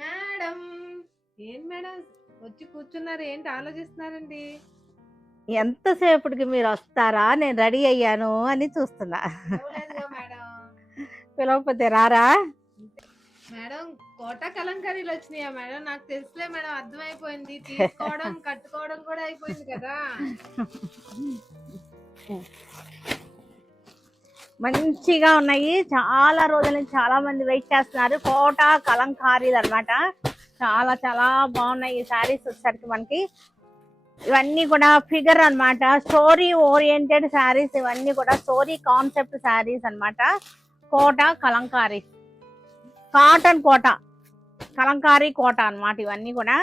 Madam ఏం madam వచ్చి కూర్చున్నారు? ఏంటి ఆలోచిస్తున్నారండి? ఎంతసేపటికి మీరు వస్తారా నేను రెడీ అయ్యాను అని చూస్తున్నా. అవ్వలేదుగా మేడం. పిలవకపోతే రారా? మేడం కోటా కలంకారీలు వచ్చినాయా మేడం? నాకు తెలుసులే మేడం, అర్థమైపోయింది. తీసుకోవడం కట్టుకోవడం కూడా అయిపోయింది కదా. మంచిగా ఉన్నాయి. చాలా రోజుల నుంచి చాలా మంది వెయిట్ చేస్తున్నారు. కోట కలంకారీలు అన్నమాట. చాలా చాలా బాగున్నాయి ఈ శారీస్ వచ్చేసరికి మనకి. ఇవన్నీ కూడా ఫిగర్ అన్నమాట. స్టోరీ ఓరియంటెడ్ శారీస్ ఇవన్నీ కూడా స్టోరీ కాన్సెప్ట్ శారీస్ అన్నమాట. కోట కలంకారీ కాటన్ కోట కలంకారీ కోట అన్నమాట. ఇవన్నీ కూడా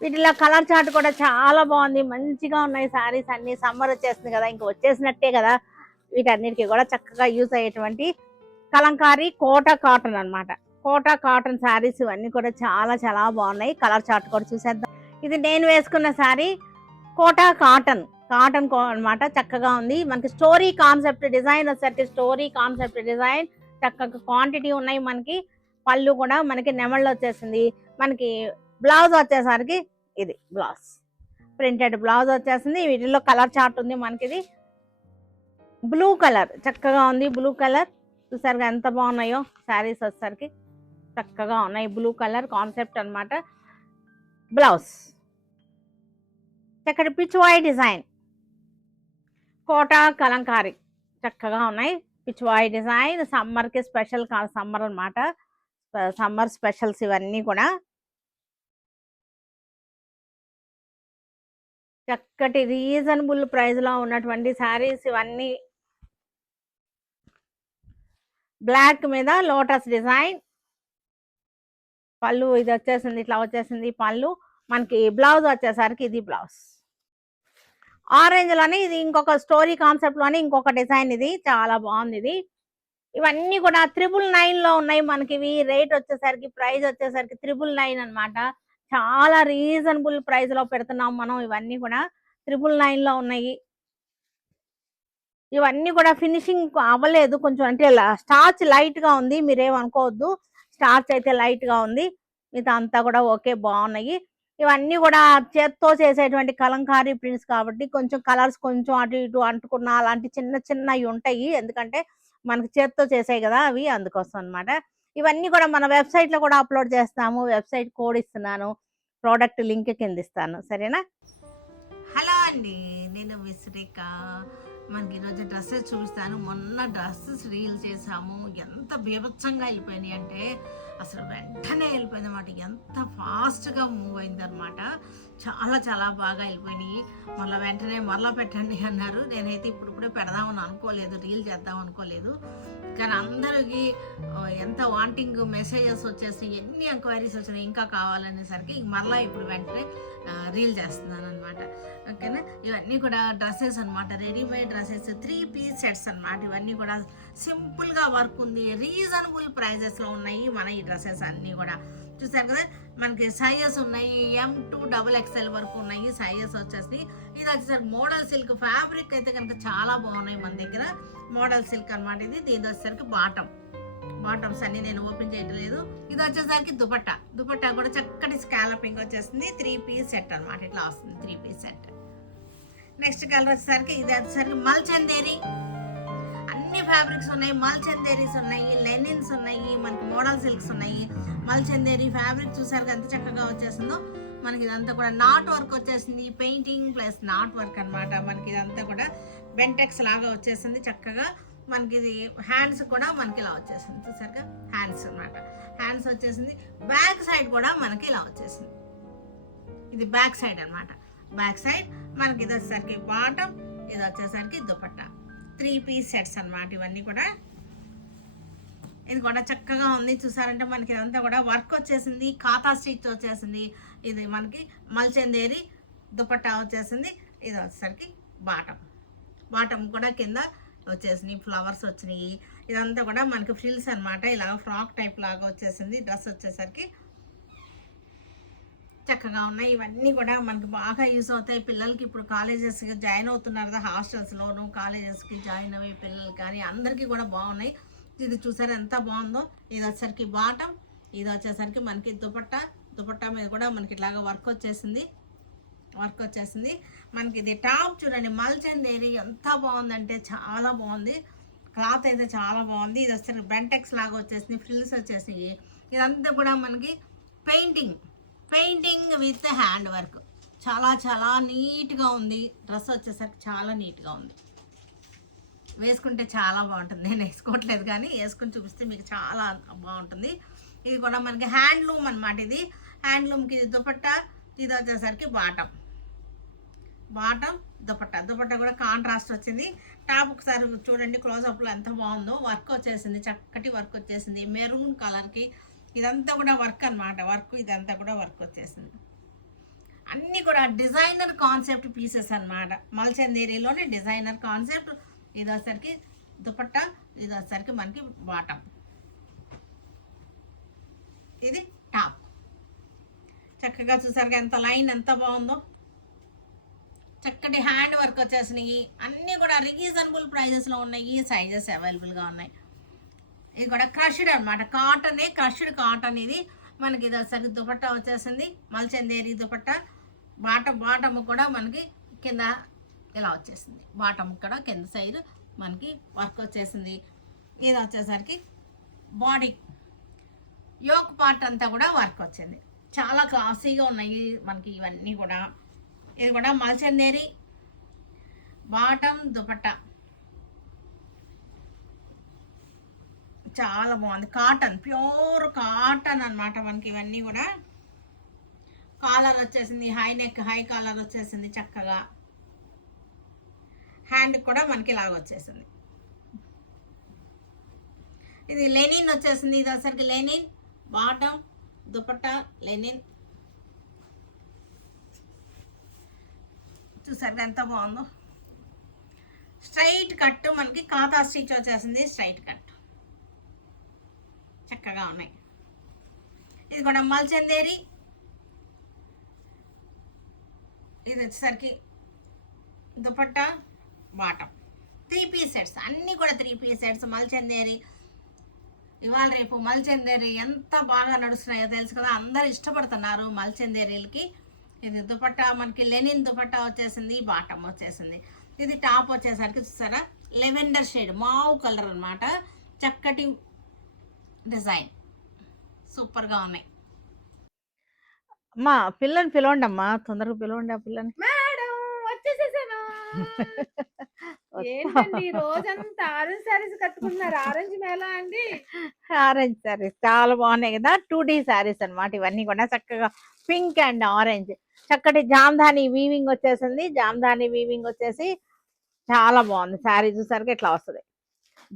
వీటిలో కలర్ చార్ట్ కూడా చాలా బాగుంది. మంచిగా ఉన్నాయి శారీస్ అన్ని. సమ్మర్ వచ్చేస్తుంది కదా, ఇంక వచ్చేసినట్టే కదా. వీటన్నిటికీ కూడా చక్కగా యూజ్ అయ్యేటువంటి కలంకారీ కోట కాటన్ అన్నమాట. కోట కాటన్ శారీస్ ఇవన్నీ కూడా చాలా చాలా బాగున్నాయి. కలర్ చార్ట్ కూడా చూసేద్దాం. ఇది నేను వేసుకున్న శారీ కోట కాటన్ అన్నమాట. చక్కగా ఉంది. మనకి స్టోరీ కాన్సెప్ట్ డిజైన్ వచ్చేసరికి స్టోరీ కాన్సెప్ట్ డిజైన్ చక్కగా క్వాంటిటీ ఉన్నాయి. మనకి పళ్ళు కూడా మనకి నెమళ్ళు వచ్చేసింది. మనకి బ్లౌజ్ వచ్చేసరికి ఇది బ్లౌజ్ ప్రింటెడ్ బ్లౌజ్ వచ్చేసింది. వీటిలో కలర్ చార్ట్ ఉంది. మనకి ఇది బ్లూ కలర్ చక్కగా ఉంది. బ్లూ కలర్ చూసారుగా ఎంత బాగున్నాయో శారీస్ వచ్చేసరికి చక్కగా ఉన్నాయి. బ్లూ కలర్ కాన్సెప్ట్ అన్నమాట. బ్లౌజ్ చక్కటి పిచ్వాయి డిజైన్ కోట కలంకారీ చక్కగా ఉన్నాయి. పిచ్వాయి డిజైన్ సమ్మర్కి స్పెషల్ సమ్మర్ అన్నమాట. సమ్మర్ స్పెషల్స్ ఇవన్నీ కూడా చక్కటి రీజనబుల్ ప్రైస్ లో ఉన్నటువంటి శారీస్ ఇవన్నీ. బ్లాక్ మీద లోటస్ డిజైన్ పళ్ళు ఇది వచ్చేసింది. ఇట్లా వచ్చేసింది పళ్ళు. మనకి బ్లౌజ్ వచ్చేసరికి ఇది బ్లౌజ్ ఆరెంజ్ లోనే ఇది ఇంకొక స్టోరీ కాన్సెప్ట్ లోనే ఇంకొక డిజైన్. ఇది చాలా బాగుంది. ఇది ఇవన్నీ కూడా 999 లో ఉన్నాయి. మనకి ఇవి రేట్ వచ్చేసరికి ప్రైస్ వచ్చేసరికి 999 అన్నమాట. చాలా రీజనబుల్ ప్రైస్ లో పెడుతున్నాం మనం. ఇవన్నీ కూడా 999 లో ఉన్నాయి. ఇవన్నీ కూడా ఫినిషింగ్ అవ్వలేదు కొంచెం, అంటే స్టార్చ్ లైట్ గా ఉంది. మీరేమనుకోవద్దు, స్టార్చ్ అయితే లైట్ గా ఉంది. మిగతా అంతా కూడా ఓకే బాగున్నాయి. ఇవన్నీ కూడా చేత్తో చేసేటువంటి కలంకారీ ప్రింట్స్ కాబట్టి కొంచెం కలర్స్ కొంచెం అటు ఇటు అంటుకున్న అలాంటి చిన్న చిన్నవి ఉంటాయి. ఎందుకంటే మనకి చేత్తో చేసాయి కదా అవి, అందుకోసం అన్నమాట. ఇవన్నీ కూడా మన వెబ్సైట్ లో కూడా అప్లోడ్ చేస్తాము. వెబ్సైట్ కోడ్ ఇస్తున్నాను, ప్రోడక్ట్ లింక్ కింద ఇస్తాను. సరేనా? హలో అండి, నేను విశ్రిక. మనకి ఈరోజు డ్రెస్సెస్ చూపిస్తాను. మొన్న డ్రెస్సెస్ రీల్ చేసాము. ఎంత బీభత్సంగా వెళ్ళిపోయినాయి అంటే అసలు వెంటనే వెళ్ళిపోయింది అనమాట. ఎంత ఫాస్ట్గా మూవ్ అయిందనమాట. చాలా చాలా బాగా వెళ్ళిపోయినాయి. మళ్ళీ వెంటనే మరలా పెట్టండి అన్నారు. నేనైతే ఇప్పుడిప్పుడే పెడదామని అనుకోలేదు, రీల్ చేద్దాం అనుకోలేదు. కానీ అందరికి ఎంత వాంటింగ్ మెసేజెస్ వచ్చేసి ఎన్ని ఎంక్వైరీస్ వచ్చినాయి ఇంకా కావాలనేసరికి మళ్ళీ ఇప్పుడు వెంటనే రీల్ చేస్తున్నాను అనమాట. ఓకేనా? ఇవన్నీ కూడా డ్రెస్సెస్ అనమాట, రెడీమేడ్ డ్రెస్సెస్ 3 పీస్ సెట్స్ అనమాట. ఇవన్నీ కూడా సింపుల్గా వర్క్ ఉంది, రీజనబుల్ ప్రైజెస్లో ఉన్నాయి మన ఈ డ్రెస్సెస్ అన్నీ కూడా. చూసారు కదా, మనకి సైజెస్ ఉన్నాయి. M2XXL వరకు ఉన్నాయి సైజెస్ వచ్చేసి. ఇది వచ్చేసరికి మోడల్ సిల్క్ ఫ్యాబ్రిక్ అయితే కనుక చాలా బాగున్నాయి మన దగ్గర. మోడల్ సిల్క్ అనమాట ఇది. దీని వచ్చేసరికి బాటమ్స్ అన్ని నేను ఓపెన్ చేయట్లేదు. ఇది వచ్చేసరికి దుపట్టా కూడా చక్కటి స్కాలపింగ్ వచ్చేసింది. 3 పీస్ సెట్ అనమాట. ఇట్లా వస్తుంది 3 పీస్ సెట్. నెక్స్ట్ కలర్ వచ్చేసరికి ఇది వచ్చేసరికి మల్చందేరి. అన్ని ఫ్యాబ్రిక్స్ ఉన్నాయి. మల్చందేరీస్ ఉన్నాయి, లెనిన్స్ ఉన్నాయి, మనకి మోడల్ సిల్క్స్ ఉన్నాయి. మల్చందేరి ఫ్యాబ్రిక్ చూసారు ఎంత చక్కగా వచ్చేసిందో. మనకి ఇదంతా కూడా నాట్ వర్క్ వచ్చేసింది. పెయింటింగ్ ప్లస్ నాట్ వర్క్ అనమాట. మనకి ఇదంతా కూడా బెంటెక్స్ లాగా వచ్చేసింది చక్కగా. మనకి ఇది హ్యాండ్స్ కూడా మనకి ఇలా వచ్చేసింది. చూసారుగా హ్యాండ్స్ అనమాట. హ్యాండ్స్ వచ్చేసింది. బ్యాక్ సైడ్ కూడా మనకి ఇలా వచ్చేసింది. ఇది బ్యాక్ సైడ్ అనమాట. బ్యాక్ సైడ్ మనకి ఇది వచ్చేసరికి బాటమ్, ఇది వచ్చేసరికి దుపట్టా. 3 పీస్ సెట్స్ అనమాట ఇవన్నీ కూడా. ఇది కూడా చక్కగా ఉంది. చూసారంటే మనకి ఇదంతా కూడా వర్క్ వచ్చేసింది. ఖాతా స్టిచ్ వచ్చేసింది. ఇది మనకి మల్చందేరి దుపట్టా వచ్చేసింది. ఇది వచ్చేసరికి బాటమ్ కూడా కింద వచ్చేసినాయి, ఫ్లవర్స్ వచ్చినాయి. ఇదంతా కూడా మనకి ఫ్రిల్స్ అనమాట. ఇలా ఫ్రాక్ టైప్ లాగా వచ్చేసింది. డ్రెస్ వచ్చేసరికి చక్కగా ఉన్నాయి. ఇవన్నీ కూడా మనకి బాగా యూస్ అవుతాయి. పిల్లలకి ఇప్పుడు కాలేజెస్కి జాయిన్ అవుతున్నారు కదా, హాస్టల్స్లోను కాలేజెస్కి జాయిన్ అయ్యే పిల్లలు కానీ అందరికీ కూడా బాగున్నాయి. ఇది చూసారు ఎంత బాగుందో. ఇది వచ్చేసరికి బాటమ్, ఇది వచ్చేసరికి మనకి దుపట్టా మీద కూడా మనకి ఇట్లాగా వర్క్ వచ్చేసింది. మనకి ఇది టాప్ చూడండి, మల్చందేరి ఎంత బాగుందంటే చాలా బాగుంది. క్లాత్ అయితే చాలా బాగుంది. ఇది వచ్చేసరికి బెంటెక్స్ లాగా వచ్చేసింది, ఫ్రిల్స్ వచ్చేసినాయి. ఇదంతా కూడా మనకి పెయింటింగ్ విత్ హ్యాండ్ వర్క్. చాలా చాలా నీట్గా ఉంది. డ్రెస్ వచ్చేసరికి చాలా నీట్గా ఉంది. వేసుకుంటే చాలా బాగుంటుంది. నేను వేసుకోవట్లేదు కానీ వేసుకుని చూపిస్తే మీకు చాలా బాగుంటుంది. ఇది కూడా మనకి హ్యాండ్లూమ్ అనమాట. ఇది హ్యాండ్లూమ్కి ఇది దుపట్టా, ఇది వచ్చేసరికి బాటం దుపట్టా కూడా కాంట్రాస్ట్ వచ్చింది. టాప్ ఒకసారి చూడండి క్లోజప్లో ఎంత బాగుందో. వర్క్ వచ్చేసింది, చక్కటి వర్క్ వచ్చేసింది మెరూన్ కలర్కి. ఇదంతా కూడా వర్క్ అనమాట. ఇదంతా కూడా వర్క్ వచ్చేసింది. అన్నీ కూడా డిజైనర్ కాన్సెప్ట్ పీసెస్ అనమాట. మల్చందేరిలోనే డిజైనర్ కాన్సెప్ట్. ఇది వచ్చేసరికి దుపట్టా, ఇది వచ్చేసరికి మనకి బాటం, ఇది టాప్. చక్కగా చూసారుగా ఎంత లైన్ ఎంత బాగుందో. చక్కటి హ్యాండ్ వర్క్ వచ్చేసినాయి. అన్నీ కూడా రీజనబుల్ ప్రైజెస్లో ఉన్నాయి. సైజెస్ అవైలబుల్గా ఉన్నాయి. ఇది కూడా క్రష్డ్ అనమాట, క్రష్డ్ కాటన్. ఇది మనకి ఇది వచ్చేసరికి దుపట్టా వచ్చేసింది, మల్చందేరి దుపట్టా. బాటమ్ కూడా మనకి కింద ఇలా వచ్చేసింది. బాటమ్ కూడా కింద సైడ్ మనకి వర్క్ వచ్చేసింది. ఇది వచ్చేసరికి బాడీ యోక్ పార్ట్ అంతా కూడా వర్క్ వచ్చింది. చాలా క్లాసీగా ఉన్నాయి మనకి ఇవన్నీ కూడా. ఇది కూడా మల్చందేరి బాటమ్ దుపట్టా చాలా బాగుంది. కాటన్, ప్యూర్ కాటన్ అనమాట మనకి ఇవన్నీ కూడా. కాలర్ వచ్చేసింది, హై నెక్, హై కాలర్ వచ్చేసింది. చక్కగా హ్యాండ్ కూడా మనకి ఇలాగ వచ్చేసింది. ఇది లెనిన్ వచ్చేసింది. ఇది వచ్చరికి లెనిన్ బాటమ్ దుపట్టా లెనిన్. చూసారు ఎంత బాగుందో. స్ట్రైట్ కట్ మనకి కాతా స్టిచ్ వచ్చేసింది. స్ట్రైట్ కట్ చక్కగా ఉన్నాయి. ఇది కూడా మల్చందేరి. ఇది వచ్చేసరికి దుపట్టా బాటం. 3 పీస్ సెట్స్, అన్నీ కూడా 3 పీస్ సెట్స్. మల్చందేరి ఇవాళ రేపు మల్చందేరి ఎంత బాగా నడుస్తున్నాయో తెలుసు కదా, అందరు ఇష్టపడుతున్నారు మల్చందేరీలకి. ఇది దుపట్టా మనకి లెనిన్ దుపట్టా వచ్చేసింది, బాటం వచ్చేసింది. ఇది టాప్ వచ్చేసరికి చూసారా లెవెండర్ షేడ్, మావు కలర్ అనమాట. చక్కటి డిజైన్, సూపర్గా ఉన్నాయి. అమ్మా పిల్లని పిలవండి అమ్మా, తొందరగా పిలవండి ఆ పిల్లని. మేడం వచ్చేసేసాను. ఏంటండి రోజంతా ఆరెంజ్ శారీస్ కట్టుకుంటున్నారు? ఆరెంజ్ మేళా అండి. ఆరెంజ్ శారీస్ చాలా బాగున్నాయి కదా, 2D శారీస్ అనమాట ఇవన్నీ కూడా. చక్కగా పింక్ అండ్ ఆరెంజ్, చక్కటి జామ్దాని వీవింగ్ వచ్చేసింది. జామ్దాని వీవింగ్ వచ్చేసి చాలా బాగుంది. శారీ చూసరికి ఇట్లా వస్తుంది,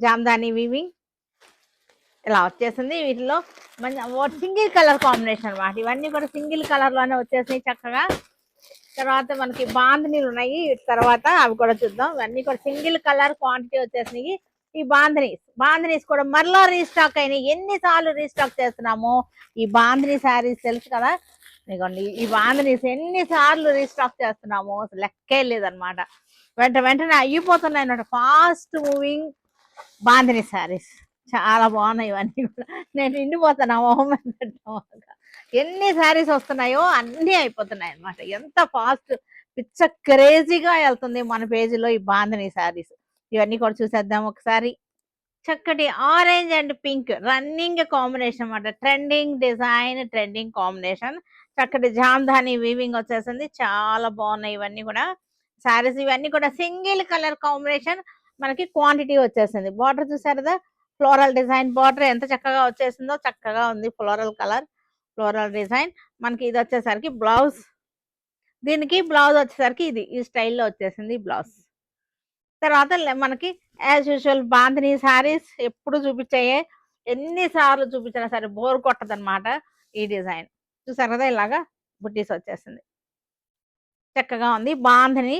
జామ్దాని వీవింగ్ ఇలా వచ్చేసింది. వీటిలో మంచి సింగిల్ కలర్ కాంబినేషన్ అనమాట. ఇవన్నీ కూడా సింగిల్ కలర్ లోనే వచ్చేసినాయి చక్కగా. తర్వాత మనకి బాంధనీలు ఉన్నాయి, తర్వాత అవి కూడా చూద్దాం. ఇవన్నీ కూడా సింగిల్ కలర్ క్వాంటిటీ వచ్చేసినాయి. ఈ బాంధనీస్ కూడా మరలా రీస్టాక్ అయినాయి. ఎన్నిసార్లు రీస్టాక్ చేస్తున్నాము ఈ బాంధనీ శారీస్ తెలుసు కదా. ఇదిగోండి ఈ బాంధనీస్ ఎన్నిసార్లు రీస్టాక్ చేస్తున్నాము అసలు లెక్కే లేదనమాట. వెంటనే అయిపోతున్నాయి అన్నమాట. ఫాస్ట్ మూవింగ్ బాంధనీ శారీస్ చాలా బాగున్నాయి ఇవన్నీ కూడా. నేను నిండిపోతాను మొహం పెట్టడం. ఎన్ని శారీస్ వస్తున్నాయో అన్నీ అయిపోతున్నాయి అనమాట. ఎంత ఫాస్ట్, పిచ్చ క్రేజీగా వెళ్తుంది మన పేజీలో ఈ బాంధనీ శారీస్. ఇవన్నీ కూడా చూసేద్దాం ఒకసారి. చక్కటి orange and pink running combination అనమాట. Trending design, trending combination. చక్కటి జామ్దాని వీవింగ్ వచ్చేసింది. చాలా బాగున్నాయి ఇవన్నీ కూడా శారీస్. ఇవన్నీ కూడా సింగిల్ కలర్ కాంబినేషన్. మనకి క్వాంటిటీ వచ్చేసింది. బార్డర్ చూసారు కదా, ఫ్లోరల్ డిజైన్ బార్డర్ ఎంత చక్కగా వచ్చేసిందో. చక్కగా ఉంది ఫ్లోరల్ కలర్, ఫ్లోరల్ డిజైన్. మనకి ఇది వచ్చేసరికి బ్లౌజ్. దీనికి బ్లౌజ్ వచ్చేసరికి ఇది ఈ స్టైల్లో వచ్చేసింది బ్లౌజ్. తర్వాత మనకి యాజ్ యూజువల్ బాంధనీ శారీస్ ఎప్పుడు చూపించాయే, ఎన్నిసార్లు చూపించినా సరే బోర్ కొట్టదనమాట. ఈ డిజైన్ చూసారు కదా, ఇలాగా బుట్టీస్ వచ్చేసింది. చక్కగా ఉంది. బాంధనీ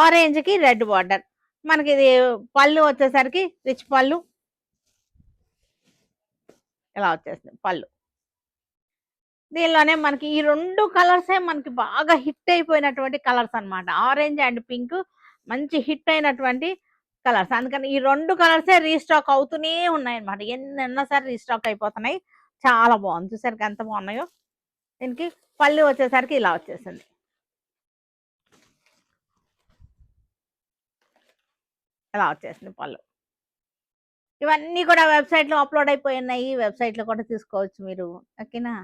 ఆరెంజ్ కి రెడ్ బార్డర్. మనకి ఇది పళ్ళు వచ్చేసరికి రిచ్ పళ్ళు ఇలా వచ్చేసింది పళ్ళు. దీనిలోనే మనకి ఈ 2 కలర్సే మనకి బాగా హిట్ అయిపోయినటువంటి కలర్స్ అనమాట. ఆరెంజ్ అండ్ పింక్ మంచి హిట్ అయినటువంటి కలర్స్. అందుకని ఈ 2 కలర్సే రీస్టాక్ అవుతూనే ఉన్నాయి అనమాట. ఎన్నైనా సరే రీస్టాక్ అయిపోతున్నాయి. చాలా బాగుంది, చూసారు ఎంత బాగున్నాయో. దీనికి పళ్ళు వచ్చేసరికి ఇలా వచ్చేసింది. ఇలా వచ్చేసింది పళ్ళు. ఇవన్నీ కూడా వెబ్సైట్లో అప్లోడ్ అయిపోయి ఉన్నాయి, వెబ్సైట్లో కూడా తీసుకోవచ్చు మీరు. ఓకేనా.